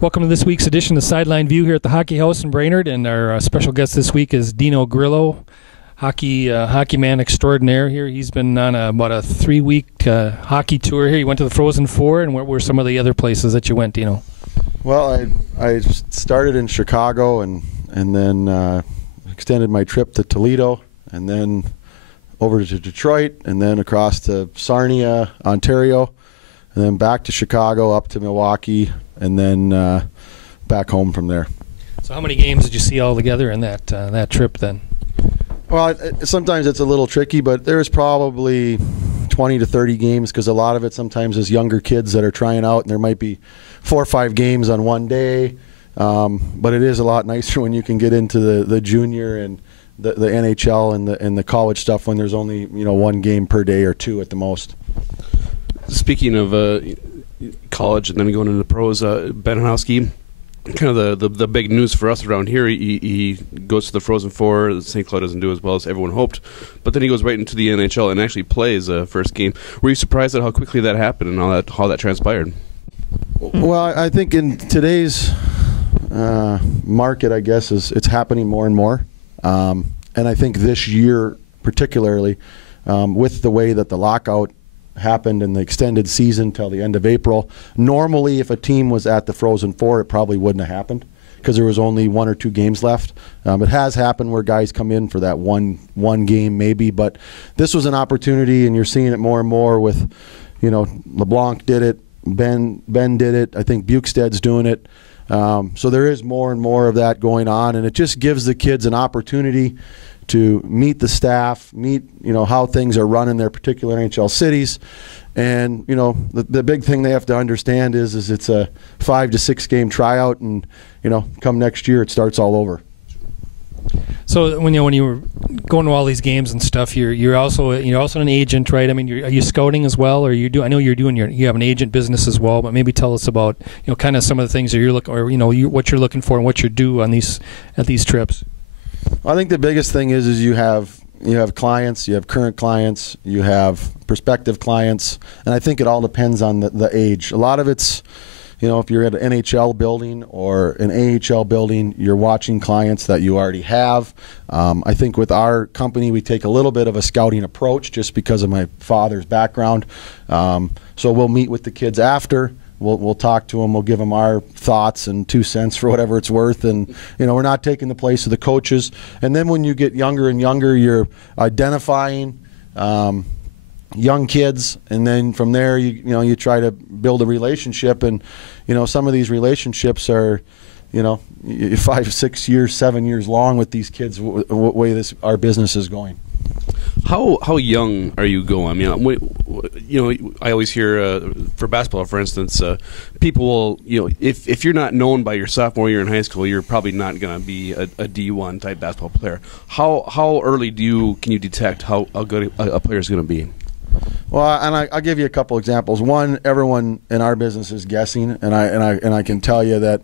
Welcome to this week's edition of Sideline View here at the Hockey House in Brainerd, and our special guest this week is Dino Grillo, hockey man extraordinaire here. He's been on about a 3-week hockey tour here. You went to the Frozen Four, and what were some of the other places that you went, Dino? Well, I started in Chicago and then extended my trip to Toledo, and then over to Detroit, and then across to Sarnia, Ontario, and then back to Chicago, up to Milwaukee, and then back home from there. So how many games did you see all together in that trip then? Well, sometimes it's a little tricky, but there's probably 20 to 30 games because a lot of it sometimes is younger kids that are trying out, and there might be 4 or 5 games on one day. But it is a lot nicer when you can get into the junior and the NHL and the college stuff when there's only one game per day or 2 at the most. Speaking of college and then going into the pros, Ben Hanowski, kind of the big news for us around here. He goes to the Frozen Four. St. Cloud doesn't do as well as everyone hoped, but then he goes right into the NHL and actually plays a first game. Were you surprised at how quickly that happened and how that transpired? Well, I think in today's market, I guess, it's happening more and more. And I think this year particularly, with the way that the lockout happened in the extended season till the end of April, normally if a team was at the Frozen Four, it probably wouldn't have happened because there was only 1 or 2 games left. It has happened where guys come in for that one game maybe, but this was an opportunity, and you're seeing it more and more with, LeBlanc did it, Ben did it, I think Bukestad's doing it. So there is more and more of that going on, and it just gives the kids an opportunity to meet the staff, meet how things are run in their particular NHL cities. And the big thing they have to understand is it's a 5 to 6 game tryout, and come next year it starts all over. So when you were going to all these games and stuff, you're also an agent, right? I mean, are you scouting as well, or I know you have an agent business as well, but maybe tell us about kind of some of the things that you're looking, or what you're looking for and what you do on at these trips. I think the biggest thing is you have clients, you have current clients, you have prospective clients, and I think it all depends on the age. A lot of it's, if you're at an NHL building or an AHL building, you're watching clients that you already have. I think with our company, we take a little bit of a scouting approach just because of my father's background. So we'll meet with the kids after. We'll talk to them. We'll give them our thoughts and 2 cents for whatever it's worth. And, we're not taking the place of the coaches. And then when you get younger and younger, you're identifying young kids. And then from there, you try to build a relationship. And, some of these relationships are, 5, 6 years, 7 years long with these kids, what way our business is going. How young are you going? I mean, I always hear for basketball, for instance, people will, if you're not known by your sophomore year in high school, you're probably not going to be a D1 type basketball player. How early can you detect how good a player is going to be? Well, and I'll give you a couple examples. One, everyone in our business is guessing, and I can tell you that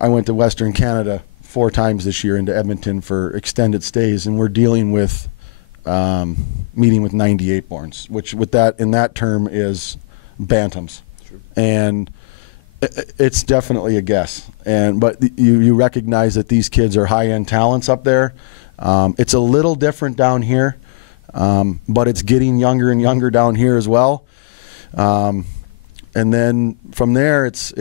I went to Western Canada 4 times this year into Edmonton for extended stays, and we're dealing with meeting with 98 borns, which in that term is bantams. Sure. And it's definitely a guess. But you recognize that these kids are high-end talents up there. It's a little different down here, but it's getting younger and younger down here as well. And then from there, it's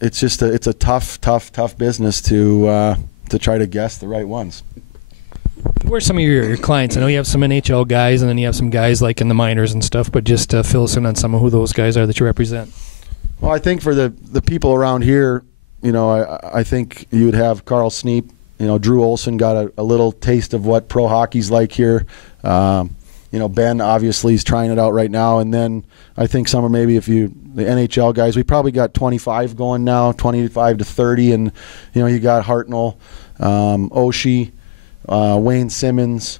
a tough business to try to guess the right ones. Who are some of your clients? I know you have some NHL guys, and then you have some guys like in the minors and stuff, but just fill us in on some of who those guys are that you represent. Well, I think for the people around here, I think you would have Carl Sneap. Drew Olson got a little taste of what pro hockey's like here. Ben obviously is trying it out right now, and then I think some are maybe the NHL guys. We probably got 25 going now, 25 to 30, and you got Hartnell, Oshie, Wayne Simmons.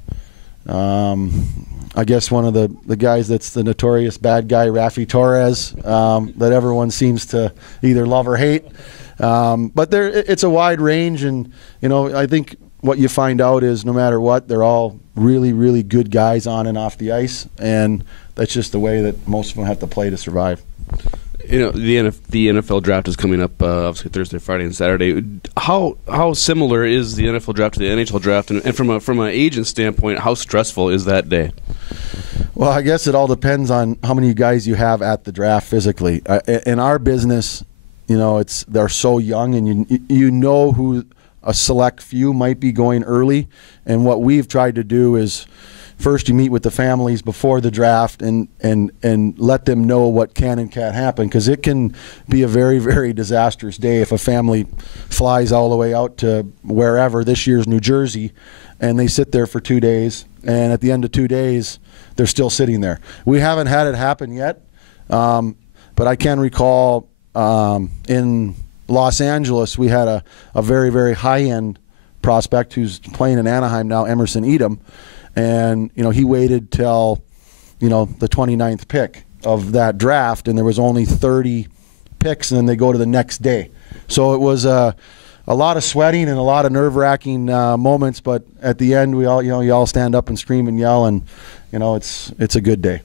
I guess one of the guys that's the notorious bad guy, Rafi Torres, that everyone seems to either love or hate. But it's a wide range, and I think what you find out is no matter what, they're all really, really good guys on and off the ice, and that's just the way that most of them have to play to survive. The NFL draft is coming up obviously Thursday, Friday, and Saturday. How similar is the NFL draft to the NHL draft, and from an agent standpoint, how stressful is that day? Well, I guess it all depends on how many guys you have at the draft physically. In our business, they're so young, and you know who a select few might be going early. And what we've tried to do is, first you meet with the families before the draft and let them know what can and can't happen, because it can be a very, very disastrous day if a family flies all the way out to wherever, this year's New Jersey, and they sit there for 2 days, and at the end of 2 days they're still sitting there. We haven't had it happen yet, but I can recall in Los Angeles we had a very, very high-end prospect who's playing in Anaheim now, Emerson Edom, and he waited till the 29th pick of that draft, and there was only 30 picks, and then they go to the next day. So it was a lot of sweating and a lot of nerve-wracking moments, but at the end we all you all stand up and scream and yell, and it's a good day.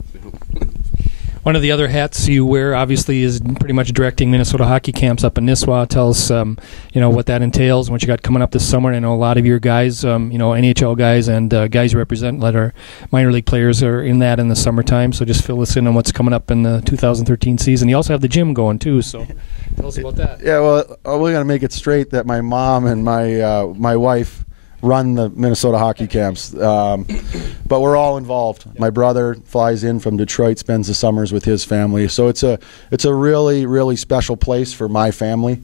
One of the other hats you wear, obviously, is pretty much directing Minnesota hockey camps up in Nisswa. Tell us, what that entails and what you got coming up this summer. And I know a lot of your guys, NHL guys and guys you represent that are minor league players are in that in the summertime. So just fill us in on what's coming up in the 2013 season. You also have the gym going, too, so tell us about that. Yeah, well, we're going to make it straight that my mom and my wife run the Minnesota hockey camps, but we're all involved. My brother flies in from Detroit, spends the summers with his family, so it's a really, really special place for my family,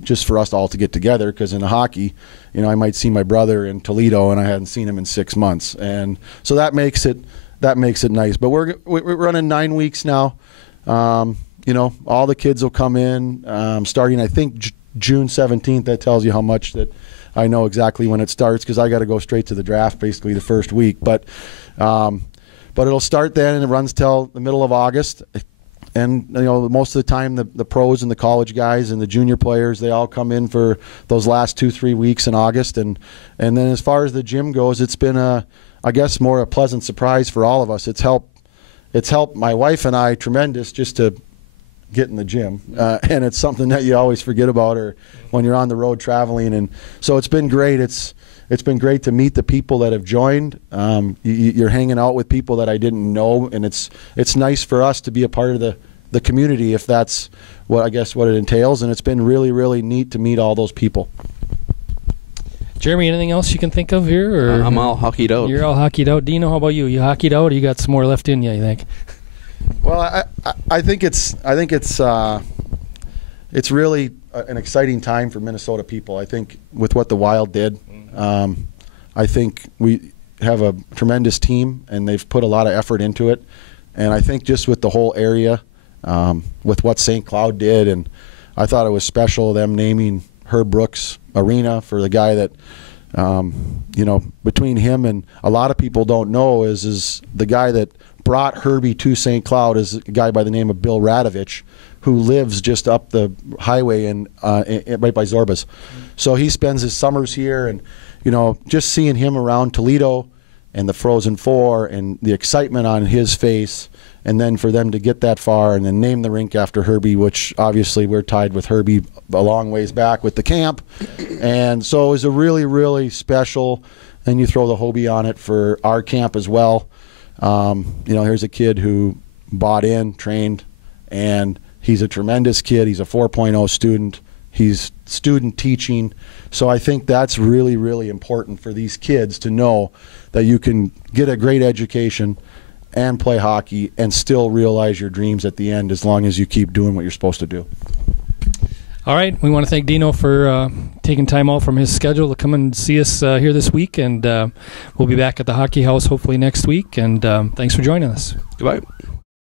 just for us all to get together, because in the hockey, I might see my brother in Toledo and I hadn't seen him in 6 months, and so that makes it nice. But we're running 9 weeks now. All the kids will come in starting, I think, June 17th. That tells you how much that I know exactly when it starts, because I got to go straight to the draft basically the first week. But it'll start then, and it runs till the middle of August. And most of the time the pros and the college guys and the junior players, they all come in for those last 2-3 weeks in August. And then as far as the gym goes, it's been I guess more a pleasant surprise for all of us. It's helped my wife and I tremendous just to get in the gym, and it's something that you always forget about, or when you're on the road traveling, and so it's been great. It's been great to meet the people that have joined. You're hanging out with people that I didn't know, and it's nice for us to be a part of the community, if that's what it entails, and it's been really, really neat to meet all those people. Jeremy, anything else you can think of here? Or I'm all hockeyed out. You're all hockeyed out. Dino, how about you? You hockeyed out, or you got some more left in you think? Well, I think it's really an exciting time for Minnesota people. I think with what the Wild did, I think we have a tremendous team, and they've put a lot of effort into it. And I think just with the whole area, with what St. Cloud did, and I thought it was special them naming Herb Brooks Arena for the guy that, between him and a lot of people don't know is the guy that brought Herbie to St. Cloud is a guy by the name of Bill Radovich, who lives just up the highway right by Zorba's. So he spends his summers here, and just seeing him around Toledo and the Frozen Four and the excitement on his face, and then for them to get that far and then name the rink after Herbie, which obviously we're tied with Herbie a long ways back with the camp, and so it was a really, really special. And you throw the Hobie on it for our camp as well. Here's a kid who bought in, trained, and he's a tremendous kid. He's a 4.0 student. He's student teaching. So I think that's really, really important for these kids to know that you can get a great education and play hockey and still realize your dreams at the end, as long as you keep doing what you're supposed to do. All right, we want to thank Dino for taking time out from his schedule to come and see us here this week, and we'll be back at the Hockey House hopefully next week, and thanks for joining us. Goodbye.